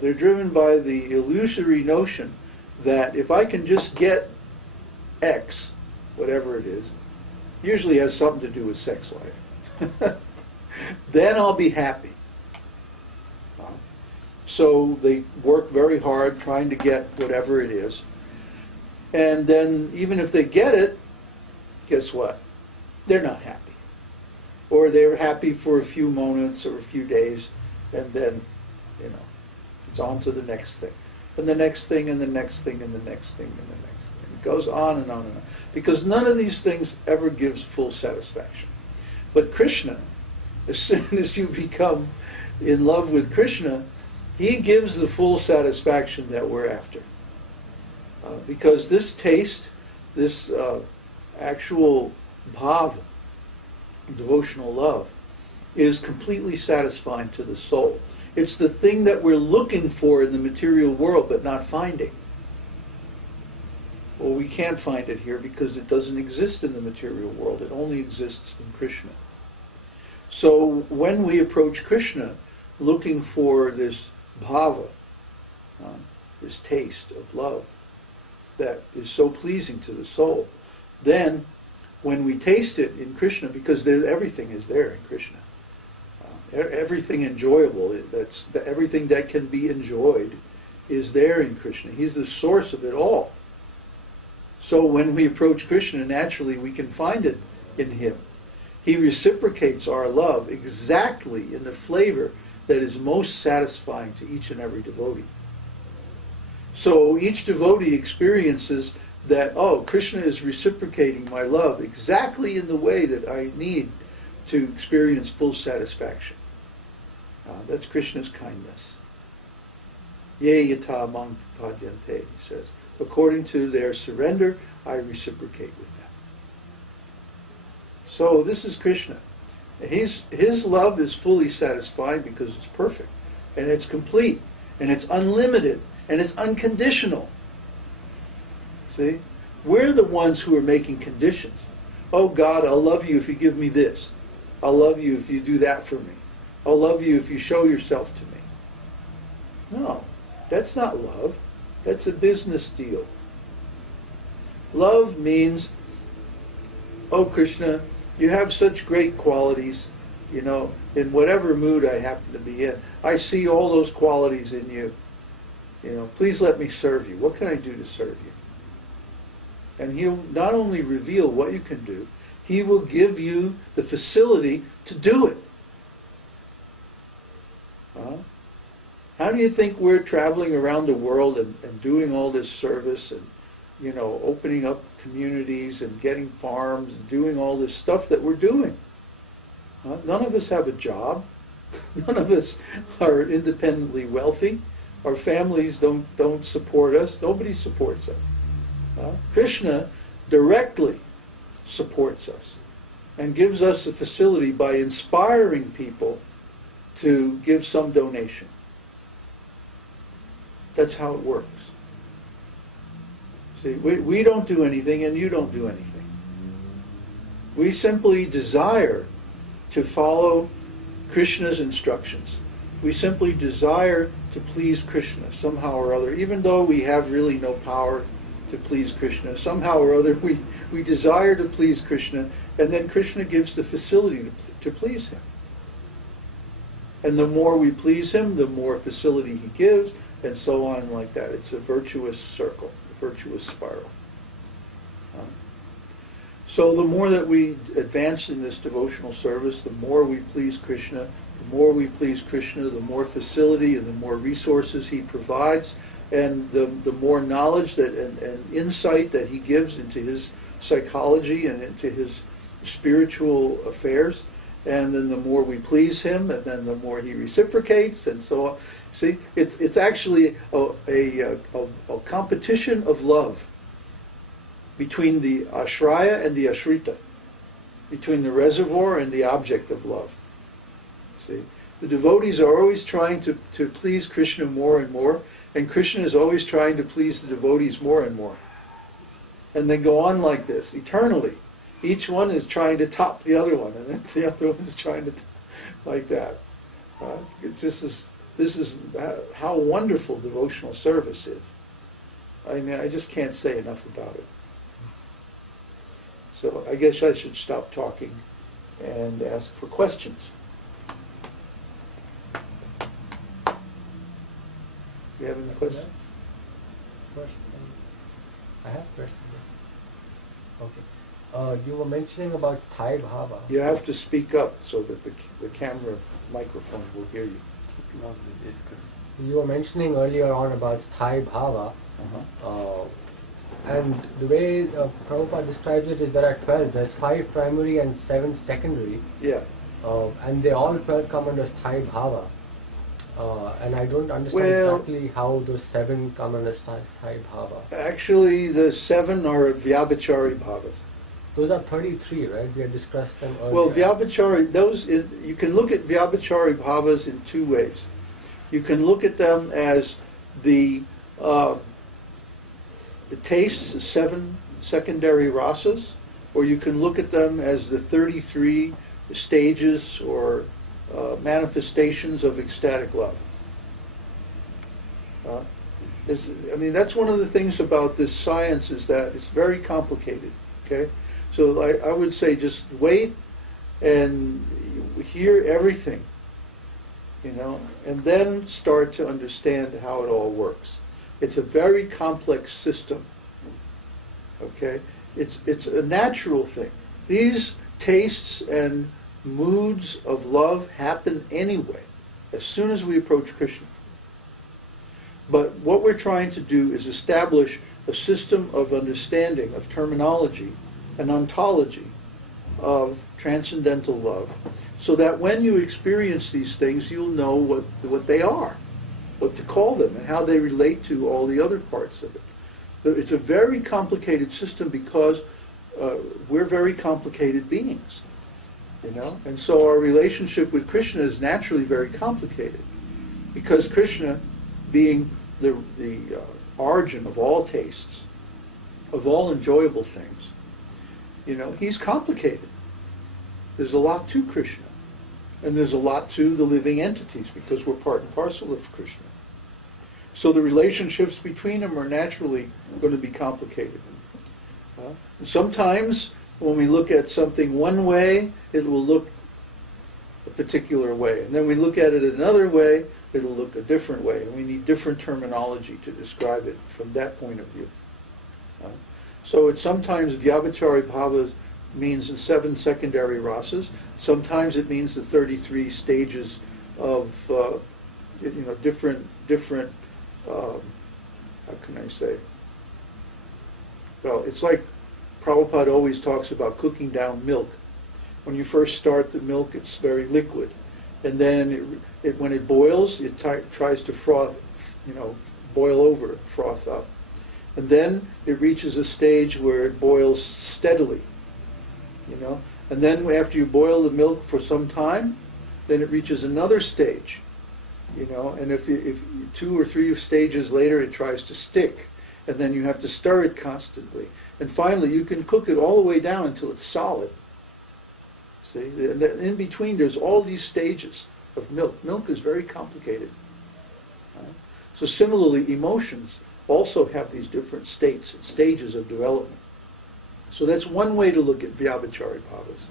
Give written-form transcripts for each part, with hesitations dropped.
They're driven by the illusory notion that if I can just get X, whatever it is, usually has something to do with sex life, then I'll be happy. So they work very hard trying to get whatever it is. And then even if they get it, guess what? They're not happy. Or they're happy for a few moments or a few days, and then, it's on to the next thing. And the next thing, and the next thing, and the next thing, and the next thing. It goes on and on and on. Because none of these things ever gives full satisfaction. But Krishna, as soon as you become in love with Krishna, he gives the full satisfaction that we're after. Because this taste, this actual bhava, devotional love, is completely satisfying to the soul. It's the thing that we're looking for in the material world but not finding. Well, we can't find it here because it doesn't exist in the material world. It only exists in Krishna. So when we approach Krishna looking for this bhava, this taste of love that is so pleasing to the soul, then when we taste it in Krishna, because everything is there in Krishna, everything enjoyable, everything that can be enjoyed is there in Krishna. He's the source of it all. So when we approach Krishna, naturally we can find it in him. He reciprocates our love exactly in the flavor that is most satisfying to each and every devotee. So each devotee experiences that, oh, Krishna is reciprocating my love exactly in the way that I need to experience full satisfaction. That's Krishna's kindness. Ye yata mang padyante, he says. According to their surrender, I reciprocate with them. So this is Krishna. His love is fully satisfying because it's perfect, and it's complete, and it's unlimited, and it's unconditional. See? We're the ones who are making conditions. Oh God, I'll love you if you give me this. I'll love you if you do that for me. I'll love you if you show yourself to me. No, that's not love. That's a business deal. Love means, oh Krishna, you have such great qualities, in whatever mood I happen to be in. I see all those qualities in you. Please let me serve you. What can I do to serve you? And he'll not only reveal what you can do, he will give you the facility to do it. How do you think we're traveling around the world and doing all this service and, opening up communities and getting farms and doing all this stuff that we're doing? None of us have a job. None of us are independently wealthy. Our families don't support us. Nobody supports us. Krishna directly supports us and gives us the facility by inspiring people to give some donation. That's how it works. See, we don't do anything and you don't do anything. We simply desire to follow Krishna's instructions. We simply desire to please Krishna somehow or other, even though we have really no power to please Krishna. Somehow or other we desire to please Krishna, and then Krishna gives the facility to please him. And the more we please him, the more facility he gives, and so on like that. It's a virtuous circle, a virtuous spiral. So the more that we advance in this devotional service, the more we please Krishna. The more we please Krishna, the more facility and the more resources he provides, and the more knowledge and insight that he gives into his psychology and into his spiritual affairs. And then the more we please him, and then the more he reciprocates, and so on. See, it's actually a competition of love between the ashraya and the ashrita, between the reservoir and the object of love. See, the devotees are always trying to please Krishna more and more, and Krishna is always trying to please the devotees more and more. And they go on like this eternally. Each one is trying to top the other one, and then the other one is trying to like that. It's just This is how wonderful devotional service is. I mean, I just can't say enough about it. So I guess I should stop talking and ask for questions. Do you have any questions? I have questions. Okay. You were mentioning about Sthai Bhava. You have to speak up so that the camera microphone will hear you. You were mentioning earlier on about Sthai Bhava. And the way Prabhupada describes it is there are 12. There's 5 primary and 7 secondary. Yeah. And they all 12 come under Sthai Bhava. And I don't understand exactly how those 7 come under Sthai Bhava. Actually, the 7 are Vyabhichari Bhavas. Those are 33, right? We had discussed them earlier. Well, Vyabhichari, you can look at Vyabhichari Bhavas in 2 ways. You can look at them as the tastes, 7 secondary rasas, or you can look at them as the 33 stages or manifestations of ecstatic love. I mean, that's one of the things about this science, is that it's very complicated, okay? So I would say just wait and hear everything, you know, and then start to understand how it all works. It's a very complex system, okay? It's a natural thing. These tastes and moods of love happen anyway, as soon as we approach Krishna. But what we're trying to do is establish a system of understanding, of terminology, an ontology of transcendental love, so that when you experience these things, you'll know what they are, what to call them, and how they relate to all the other parts of it. So it's a very complicated system because we're very complicated beings, you know, and so our relationship with Krishna is naturally very complicated, because Krishna, being the origin of all tastes, of all enjoyable things, you know, he's complicated. There's a lot to Krishna, and there's a lot to the living entities, because we're part and parcel of Krishna. So the relationships between them are naturally going to be complicated. Sometimes when we look at something one way, it will look a particular way. And then we look at it another way, it'll look a different way. And we need different terminology to describe it from that point of view. So it's sometimes Vyabhichari Bhavas means the 7 secondary rasas. Sometimes it means the 33 stages of different how can I say? Well, it's like Prabhupada always talks about cooking down milk. When you first start the milk, it's very liquid, and then when it boils, it tries to froth, boil over, froth up, and then it reaches a stage where it boils steadily, and then after you boil the milk for some time, then it reaches another stage, and if 2 or 3 stages later it tries to stick, and then you have to stir it constantly, and finally you can cook it all the way down until it's solid. See, and in between there's all these stages of milk. Milk is very complicated. So similarly, emotions also have these different states and stages of development. So that's one way to look at Vyabhichari Bhavas.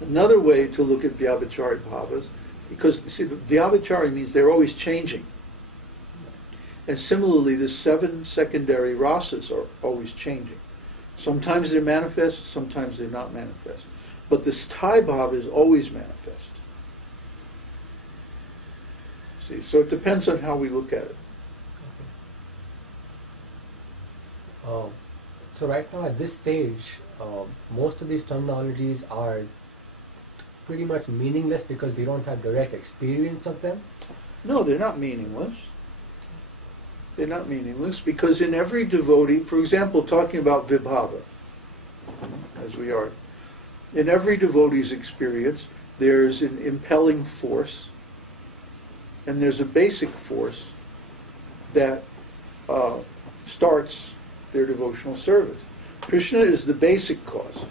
Another way to look at Vyabhichari Bhavas, because you see, Vyabhichari means they're always changing. And similarly, the 7 secondary rasas are always changing. Sometimes they're manifest, sometimes they're not manifest. But the Sthai Bhava is always manifest. See, so it depends on how we look at it. Okay. So right now at this stage, most of these terminologies are pretty much meaningless because we don't have direct experience of them? No, they're not meaningless. They're not meaningless because in every devotee, for example, talking about Vibhava, as we are, in every devotee's experience, there's an impelling force, and there's a basic force that starts their devotional service. Krishna is the basic cause.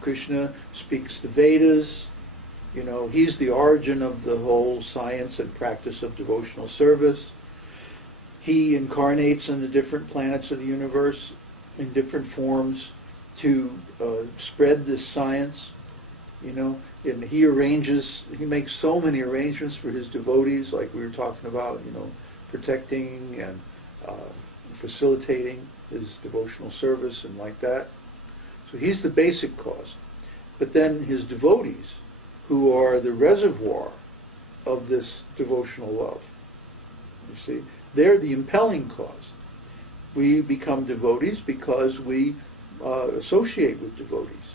Krishna speaks the Vedas, You know, he's the origin of the whole science and practice of devotional service. He incarnates on the different planets of the universe in different forms to spread this science, you know, and he makes so many arrangements for his devotees, like we were talking about, you know, protecting and facilitating his devotional service and like that. So he's the basic cause. But then his devotees, who are the reservoir of this devotional love, you see, they're the impelling cause. We become devotees because we associate with devotees,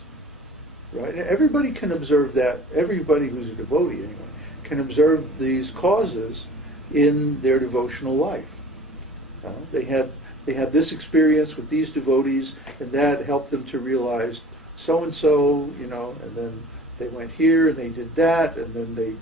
right? And everybody can observe that. Everybody who's a devotee, anyway, can observe these causes in their devotional life. They had this experience with these devotees, and that helped them to realize so and so, you know, and then they went here and they did that, and then they